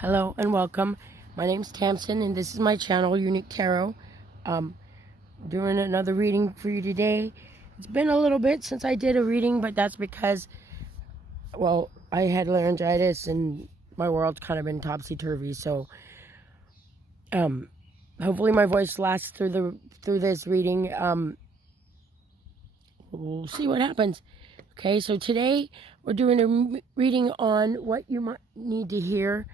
Hello and welcome. My name's Tamsin and this is my channel, Unique Tarot. Doing another reading for you today. It's been a little bit since I did a reading, but that's because, well, I had laryngitis and my world's kind of been topsy-turvy. So, hopefully my voice lasts through this reading. We'll see what happens. Okay, so today we're doing a reading on what you might need to hear.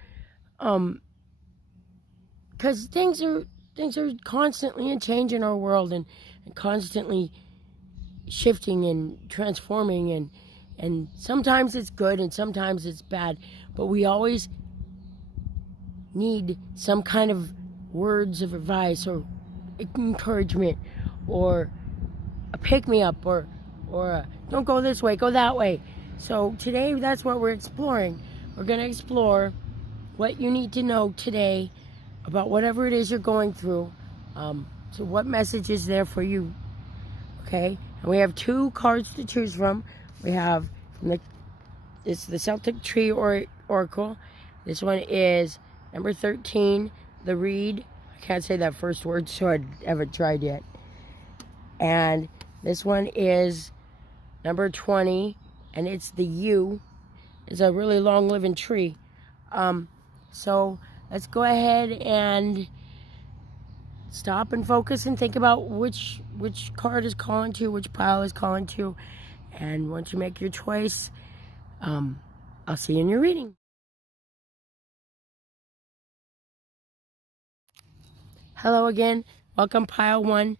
Because things are constantly in change in our world and constantly shifting and transforming, and sometimes it's good and sometimes it's bad, but we always need some kind of words of advice or encouragement or a pick-me-up or a, don't go this way, go that way. So today that's what we're exploring. We're going to explore what you need to know today about whatever it is you're going through. So what message is there for you? Okay, and we have two cards to choose from. We have it's the Celtic Tree Oracle. This one is number 13, the Reed. I can't say that first word, so I haven't tried yet. And this one is number 20, and it's the Yew. It's a really long living tree. So let's go ahead and stop and focus and think about which card is calling to, which pile is calling to. And once you make your choice, I'll see you in your reading. Hello again. Welcome, pile one.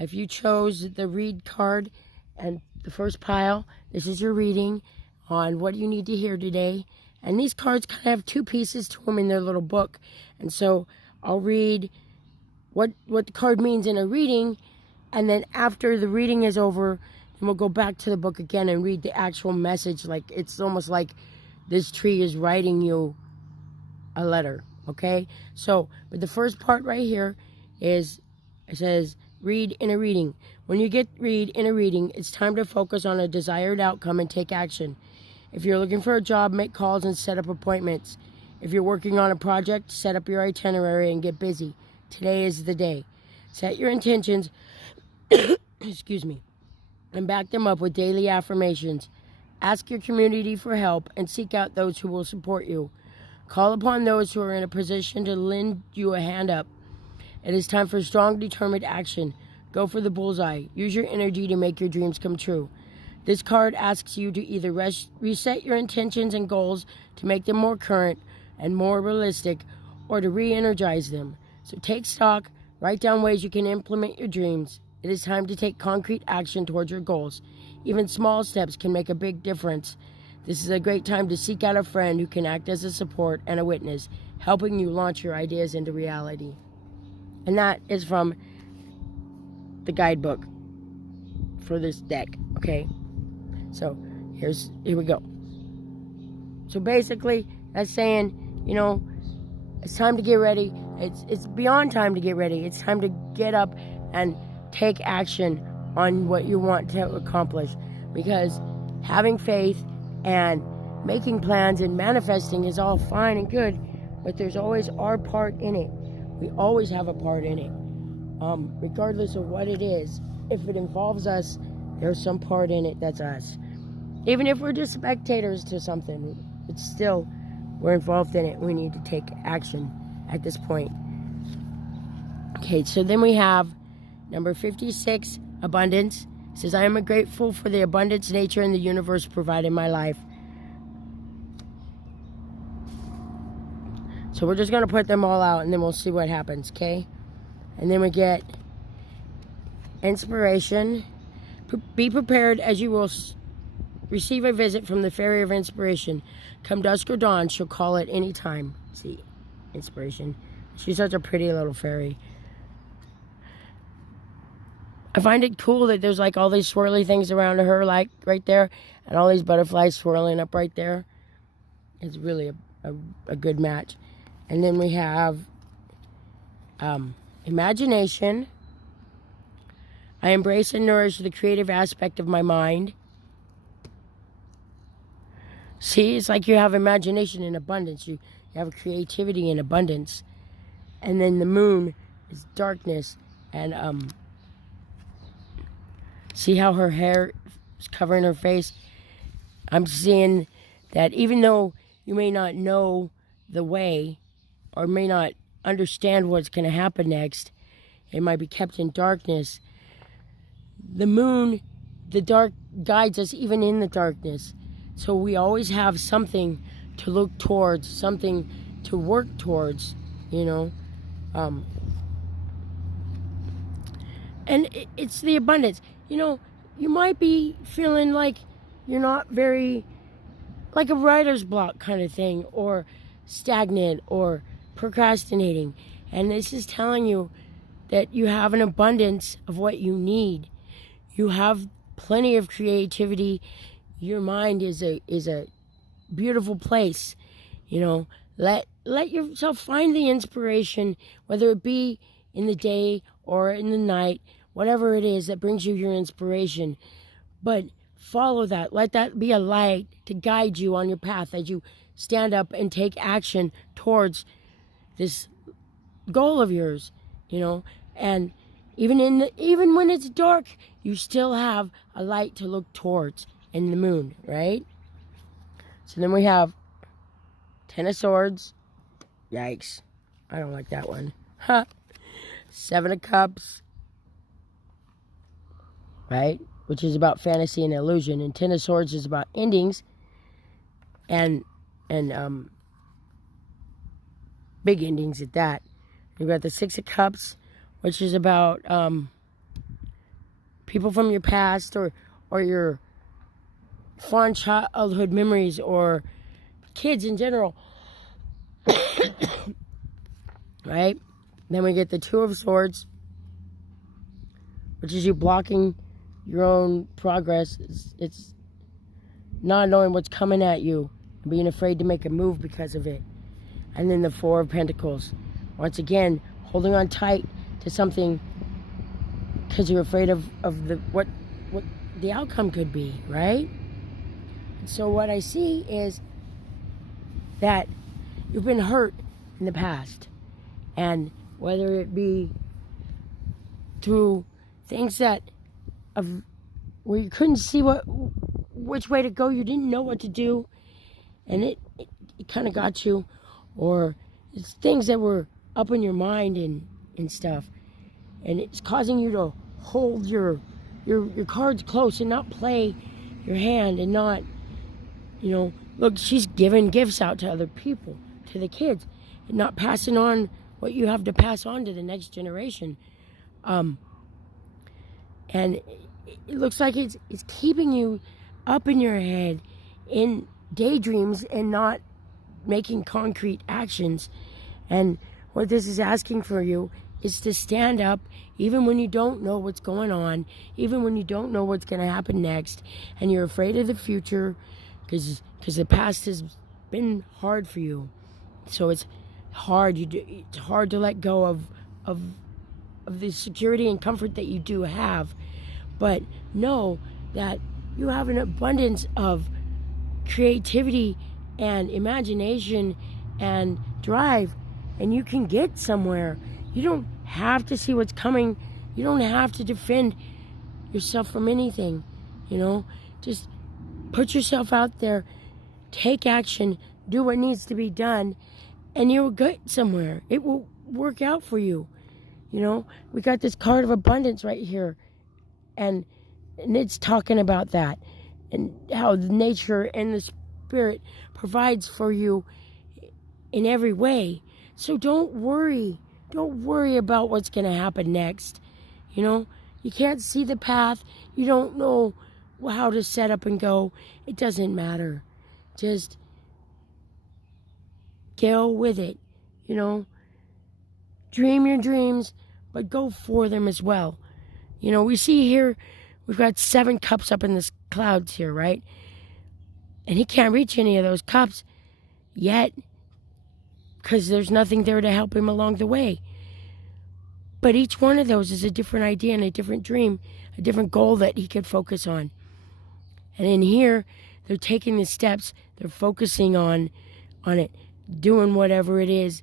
If you chose the Reed card and the first pile, this is your reading on what you need to hear today. And these cards kind of have two pieces to them in their little book. And so I'll read what the card means in a reading, and then after the reading is over, then we'll go back to the book again and read the actual message. Like, it's almost like this tree is writing you a letter, okay? So, but the first part right here is, it says, read in a reading. When you get read in a reading, it's time to focus on a desired outcome and take action. If you're looking for a job, make calls and set up appointments. If you're working on a project, set up your itinerary and get busy. Today is the day. Set your intentions, excuse me, and back them up with daily affirmations. Ask your community for help and seek out those who will support you. Call upon those who are in a position to lend you a hand up. It is time for strong, determined action. Go for the bullseye. Use your energy to make your dreams come true. This card asks you to either reset your intentions and goals to make them more current and more realistic, or to re-energize them. So take stock, write down ways you can implement your dreams. It is time to take concrete action towards your goals. Even small steps can make a big difference. This is a great time to seek out a friend who can act as a support and a witness, helping you launch your ideas into reality. And that is from the guidebook for this deck, okay? So here we go. So basically, that's saying, you know, it's time to get ready. It's beyond time to get ready. It's time to get up and take action on what you want to accomplish. Because having faith and making plans and manifesting is all fine and good, but there's always our part in it. We always have a part in it. Regardless of what it is, if it involves us, there's some part in it that's us. Even if we're just spectators to something, it's still, we're involved in it. We need to take action at this point. Okay, so then we have number 56, abundance. It says, I am grateful for the abundance nature and the universe provide in my life. So we're just going to put them all out and then we'll see what happens, okay? And then we get inspiration. Be prepared, as you will receive a visit from the fairy of inspiration. Come dusk or dawn, she'll call at any time. See, inspiration. She's such a pretty little fairy. I find it cool that there's like all these swirly things around her, like right there, and all these butterflies swirling up right there. It's really a good match. And then we have imagination. I embrace and nourish the creative aspect of my mind. See, it's like you have imagination in abundance. You You have creativity and abundance. And then the moon is darkness. And see how her hair is covering her face? I'm seeing that even though you may not know the way or may not understand what's going to happen next, it might be kept in darkness. The moon, the dark, guides us even in the darkness. So we always have something to look towards, something to work towards, you know. And it's the abundance. You know, you might be feeling like you're not very, like a writer's block kind of thing, or stagnant, or procrastinating. And this is telling you that you have an abundance of what you need. You have plenty of creativity. Your mind is a beautiful place. You know, let yourself find the inspiration, whether it be in the day or in the night, whatever it is that brings you your inspiration. But follow that. Let that be a light to guide you on your path as you stand up and take action towards this goal of yours, you know. And even when it's dark, you still have a light to look towards in the moon, right? So then we have Ten of Swords. Yikes. I don't like that one. Seven of Cups. Right? Which is about fantasy and illusion. And Ten of Swords is about endings and big endings at that. You've got the Six of Cups, which is about people from your past or your fond childhood memories or kids in general. Right? Then we get the Two of Swords, which is you blocking your own progress. It's not knowing what's coming at you and being afraid to make a move because of it. And then the Four of Pentacles. Once again, holding on tight to something because you're afraid of what the outcome could be, right? So what I see is that you've been hurt in the past. And whether it be through things that where you couldn't see which way to go, you didn't know what to do, and it kind of got you, or it's things that were up in your mind and stuff, and it's causing you to hold your cards close and not play your hand and not, you know, look, she's giving gifts out to other people, to the kids, and not passing on what you have to pass on to the next generation. And it looks like it's keeping you up in your head in daydreams and not making concrete actions. And what this is asking for you is to stand up even when you don't know what's going on, even when you don't know what's going to happen next, and you're afraid of the future because the past has been hard for you. So it's hard. It's hard to let go of the security and comfort that you do have. But know that you have an abundance of creativity and imagination and drive, and you can get somewhere. You don't have to see what's coming. You don't have to defend yourself from anything, you know. Just put yourself out there, take action, do what needs to be done, and you'll get somewhere. It will work out for you, you know. We got this card of abundance right here, and it's talking about that and how the nature and the spirit provides for you in every way. So don't worry about what's going to happen next. You know, you can't see the path. You don't know how to set up and go. It doesn't matter. Just go with it. You know, dream your dreams, but go for them as well. You know, we see here, we've got 7 cups up in the clouds here, right? And he can't reach any of those cups yet because there's nothing there to help him along the way. But each one of those is a different idea and a different dream, a different goal that he could focus on. And in here, they're taking the steps, they're focusing on it. doing whatever it is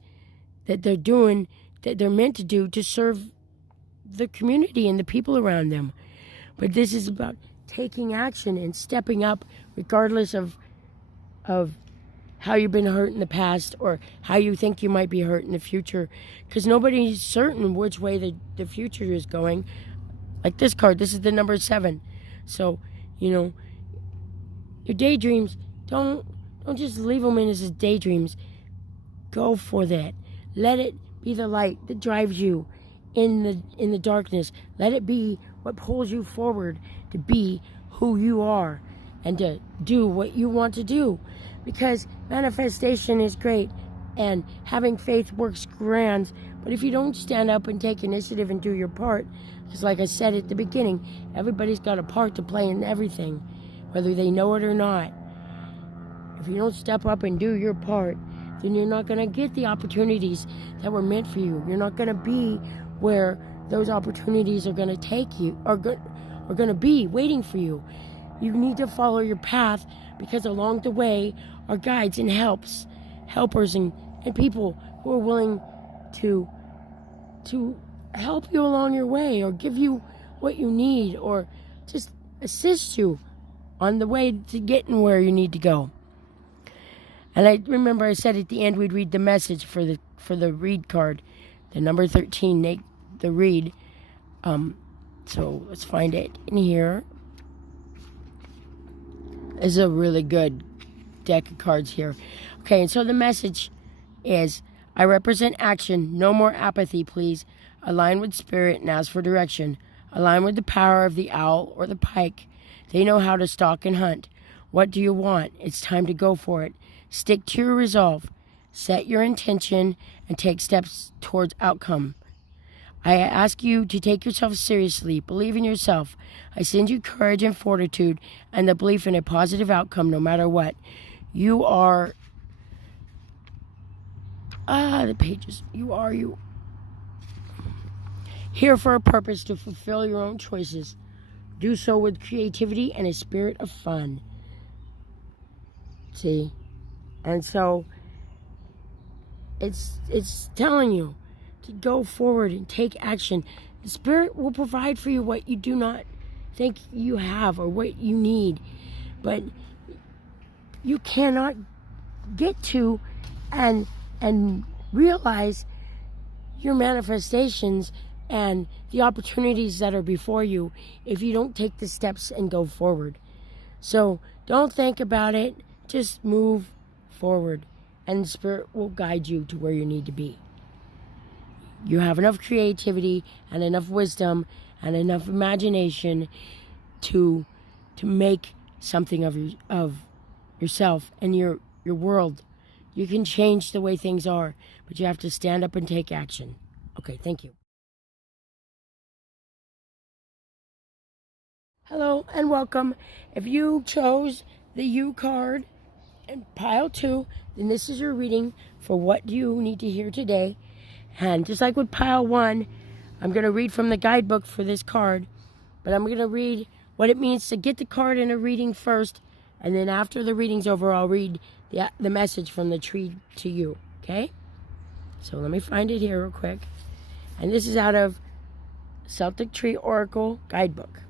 that they're doing, that they're meant to do to serve the community and the people around them. But this is about taking action and stepping up regardless of how you've been hurt in the past or how you think you might be hurt in the future, because nobody's certain which way the future is going. Like this card, this is the number 7. So, your daydreams, don't just leave them in as daydreams. Go for that. Let it be the light that drives you in the darkness. Let it be what pulls you forward to be who you are and to do what you want to do. Because manifestation is great and having faith works grand, but if you don't stand up and take initiative and do your part, because like I said at the beginning, everybody's got a part to play in everything, whether they know it or not. If you don't step up and do your part, then you're not going to get the opportunities that were meant for you. You're not going to be where those opportunities are going to take you, are going to be waiting for you. You need to follow your path, because along the way are guides and helpers and people who are willing to help you along your way, or give you what you need, or just assist you on the way to getting where you need to go. And I remember I said at the end we'd read the message for the read card, the number 13, the read. So let's find it in here. This is a really good deck of cards here. Okay, and so the message is, I represent action, no more apathy, please. Align with spirit and ask for direction. Align with the power of the owl or the pike. They know how to stalk and hunt. What do you want? It's time to go for it. Stick to your resolve. Set your intention and take steps towards outcome. I ask you to take yourself seriously. Believe in yourself. I send you courage and fortitude and the belief in a positive outcome no matter what. You are... the pages. You are you. Here for a purpose to fulfill your own choices. Do so with creativity and a spirit of fun. See? And so it's telling you to go forward and take action. The Spirit will provide for you what you do not think you have or what you need. But you cannot get to and realize your manifestations and the opportunities that are before you if you don't take the steps and go forward. So don't think about it. Just move forward, and the Spirit will guide you to where you need to be. You have enough creativity and enough wisdom and enough imagination to make something of yourself and your world. You can change the way things are, but you have to stand up and take action. Okay, thank you. Hello and welcome. If you chose the U card in pile 2, then this is your reading for what you need to hear today. And just like with pile 1, I'm going to read from the guidebook for this card, but I'm going to read what it means to get the card in a reading first, and then after the reading's over, I'll read the message from the tree to you, okay? So let me find it here real quick. And this is out of Celtic Tree Oracle Guidebook.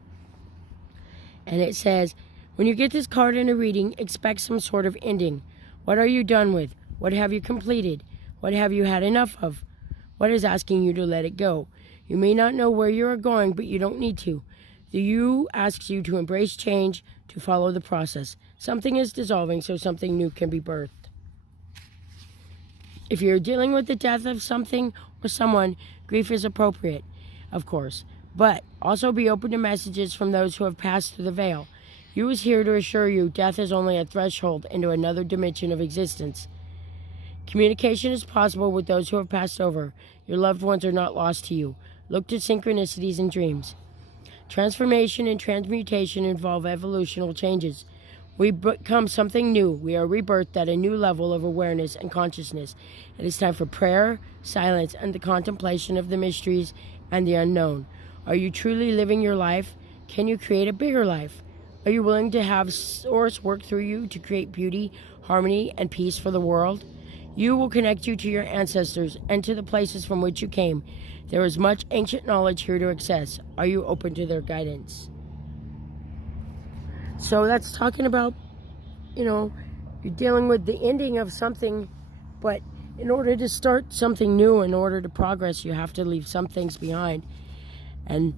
And it says, when you get this card in a reading, expect some sort of ending. What are you done with? What have you completed? What have you had enough of? What is asking you to let it go? You may not know where you are going, but you don't need to. The U asks you to embrace change, to follow the process. Something is dissolving so something new can be birthed. If you're dealing with the death of something or someone, grief is appropriate, of course. But also be open to messages from those who have passed through the veil. U is here to assure you death is only a threshold into another dimension of existence. Communication is possible with those who have passed over. Your loved ones are not lost to you. Look to synchronicities and dreams. Transformation and transmutation involve evolutional changes. We become something new. We are rebirthed at a new level of awareness and consciousness. It is time for prayer, silence, and the contemplation of the mysteries and the unknown. Are you truly living your life? Can you create a bigger life? Are you willing to have Source work through you to create beauty, harmony, and peace for the world? You will connect you to your ancestors and to the places from which you came. There is much ancient knowledge here to access. Are you open to their guidance? So that's talking about, you're dealing with the ending of something, but in order to start something new, in order to progress, you have to leave some things behind. And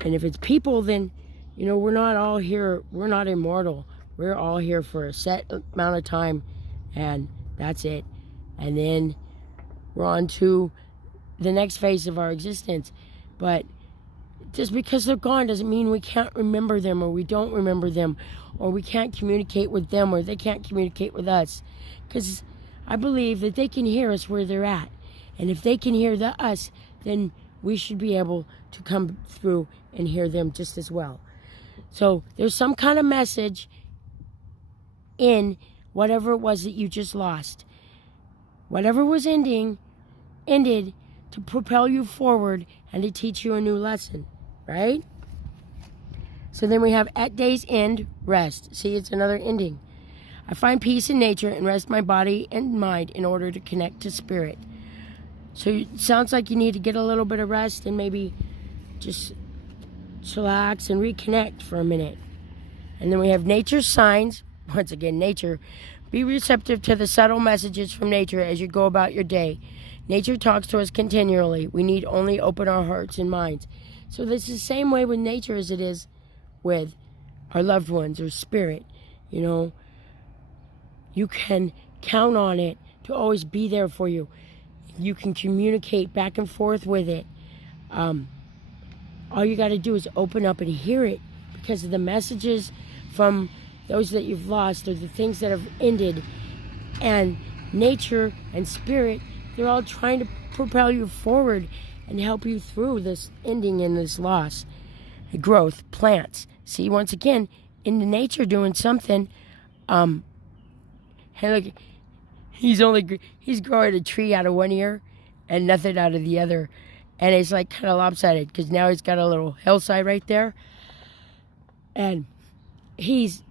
if it's people, then, we're not all here, we're not immortal. We're all here for a set amount of time, and that's it. And then we're on to the next phase of our existence. But just because they're gone doesn't mean we can't remember them, or we don't remember them, or we can't communicate with them, or they can't communicate with us. Because I believe that they can hear us where they're at. And if they can hear us, then we should be able to come through and hear them just as well. So there's some kind of message in whatever it was that you just lost. Whatever was ended to propel you forward and to teach you a new lesson, right? So then we have at day's end, rest. See, it's another ending. I find peace in nature and rest my body and mind in order to connect to spirit. So it sounds like you need to get a little bit of rest and maybe just chillax and reconnect for a minute. And then we have nature's signs. Once again, nature. Be receptive to the subtle messages from nature as you go about your day. Nature talks to us continually. We need only open our hearts and minds. So this is the same way with nature as it is with our loved ones or spirit. You can count on it to always be there for you. You can communicate back and forth with it. All you got to do is open up and hear it, because of the messages from those that you've lost or the things that have ended. And nature and spirit, they're all trying to propel you forward and help you through this ending and this loss. Growth, plants. See, once again, in the nature doing something. And look, he's growing a tree out of one ear and nothing out of the other. And it's like kind of lopsided, because now he's got a little hillside right there. And he's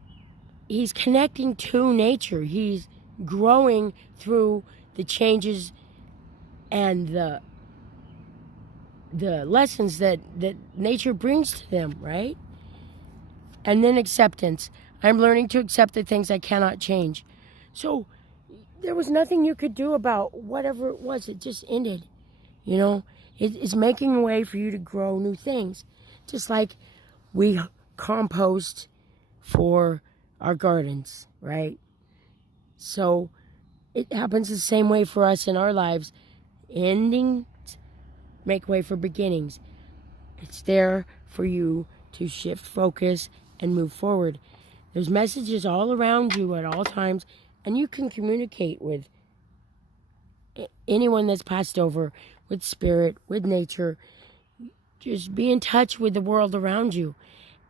connecting to nature. He's growing through the changes and the lessons that nature brings to them, right? And then acceptance. I'm learning to accept the things I cannot change. So there was nothing you could do about whatever it was. It just ended. It's making a way for you to grow new things. Just like we compost for our gardens, right? So it happens the same way for us in our lives. Endings make way for beginnings. It's there for you to shift focus and move forward. There's messages all around you at all times, and you can communicate with anyone that's passed over, with spirit, with nature. Just be in touch with the world around you,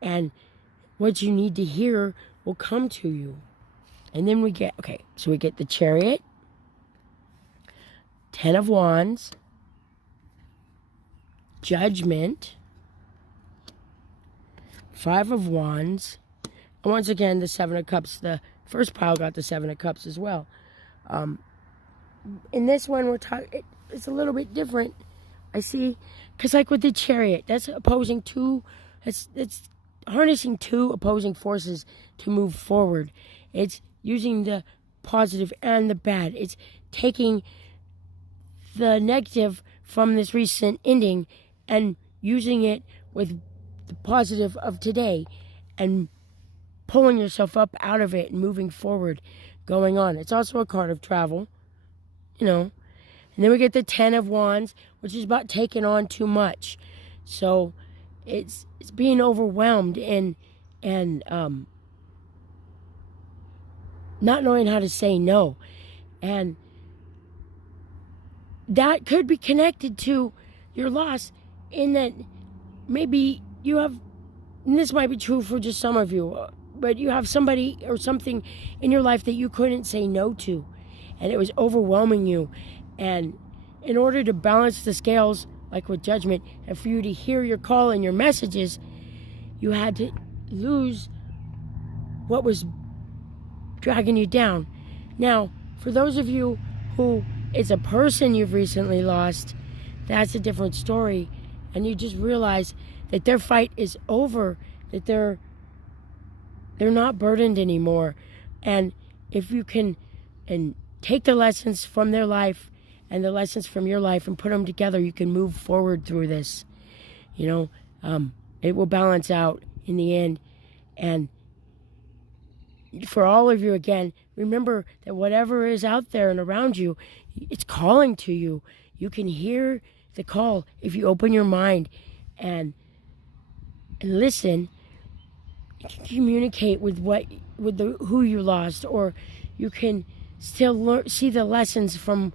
and what you need to hear will come to you. And then we get the Chariot, 10 of Wands, Judgment, 5 of Wands, and once again the 7 of Cups. The first pile got the 7 of Cups as well. In this one, we're talking. It's a little bit different, I see, because like with the Chariot, that's opposing two. It's harnessing two opposing forces to move forward. It's using the positive and the bad. It's taking the negative from this recent ending and using it with the positive of today, and pulling yourself up out of it and moving forward, going on. It's also a card of travel, And then we get the 10 of Wands, which is about taking on too much. So it's being overwhelmed and not knowing how to say no. And that could be connected to your loss, in that maybe you have, and this might be true for just some of you, but you have somebody or something in your life that you couldn't say no to, and it was overwhelming you. And in order to balance the scales, like with Judgment, and for you to hear your call and your messages, you had to lose what was dragging you down. Now, for those of you who is a person you've recently lost, that's a different story. And you just realize that their fight is over, that they're not burdened anymore. And if you can and take the lessons from their life and the lessons from your life and put them together, you can move forward through this. It will balance out in the end. And for all of you, again, remember that whatever is out there and around you, it's calling to you. You can hear the call if you open your mind and listen. You can communicate with who you lost, or you can still see the lessons from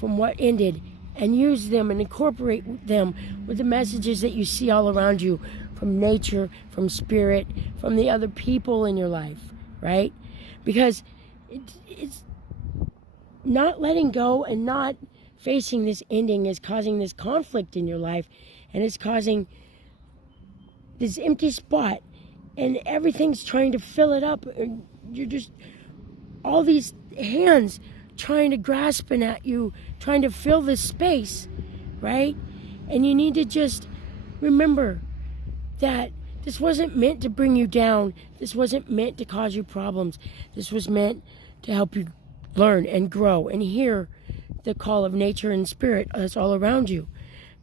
what ended and use them and incorporate them with the messages that you see all around you, from nature, from spirit, from the other people in your life, right? Because it's not letting go and not facing this ending is causing this conflict in your life, and it's causing this empty spot, and everything's trying to fill it up. You're just, all these hands trying to grasping at you, trying to fill this space, right? And you need to just remember that this wasn't meant to bring you down. This wasn't meant to cause you problems. This was meant to help you learn and grow and hear the call of nature and spirit that's all around you.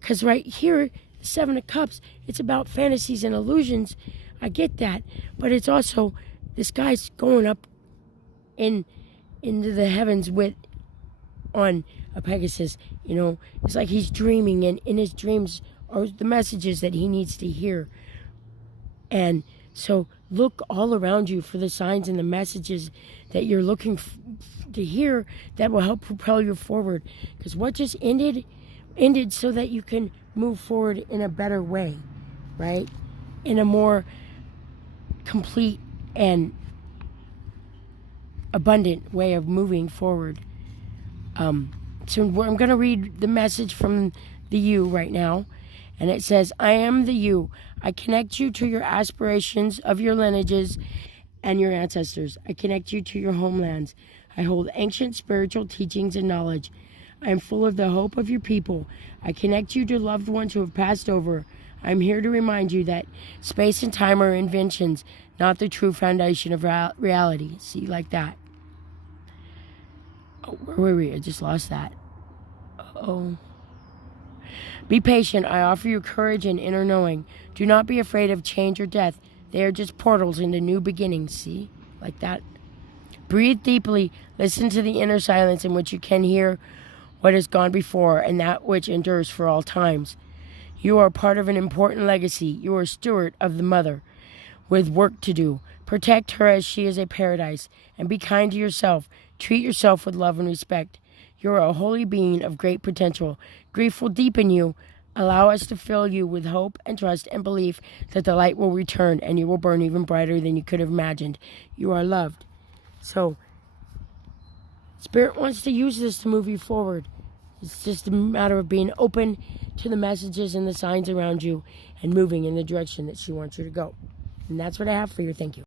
Because right here, the Seven of Cups, it's about fantasies and illusions. I get that. But it's also, this guy's going up into the heavens on a Pegasus. It's like he's dreaming, and in his dreams are the messages that he needs to hear. And so look all around you for the signs and the messages that you're looking to hear that will help propel you forward. Because what just ended so that you can move forward in a better way, right? In a more complete and abundant way of moving forward. So I'm going to read the message from the you right now. And it says, I am the you. I connect you to your aspirations of your lineages and your ancestors. I connect you to your homelands. I hold ancient spiritual teachings and knowledge. I am full of the hope of your people. I connect you to loved ones who have passed over. I am here to remind you that space and time are inventions, not the true foundation of reality. See, like that. Oh, where were we? I just lost that. Uh-oh. Be patient. I offer you courage and inner knowing. Do not be afraid of change or death. They are just portals into new beginnings. See? Like that. Breathe deeply. Listen to the inner silence in which you can hear what has gone before and that which endures for all times. You are part of an important legacy. You are a steward of the mother with work to do. Protect her as she is a paradise, and be kind to yourself. Treat yourself with love and respect. You are a holy being of great potential. Grief will deepen you. Allow us to fill you with hope and trust and belief that the light will return and you will burn even brighter than you could have imagined. You are loved. So, Spirit wants to use this to move you forward. It's just a matter of being open to the messages and the signs around you and moving in the direction that she wants you to go. And that's what I have for you. Thank you.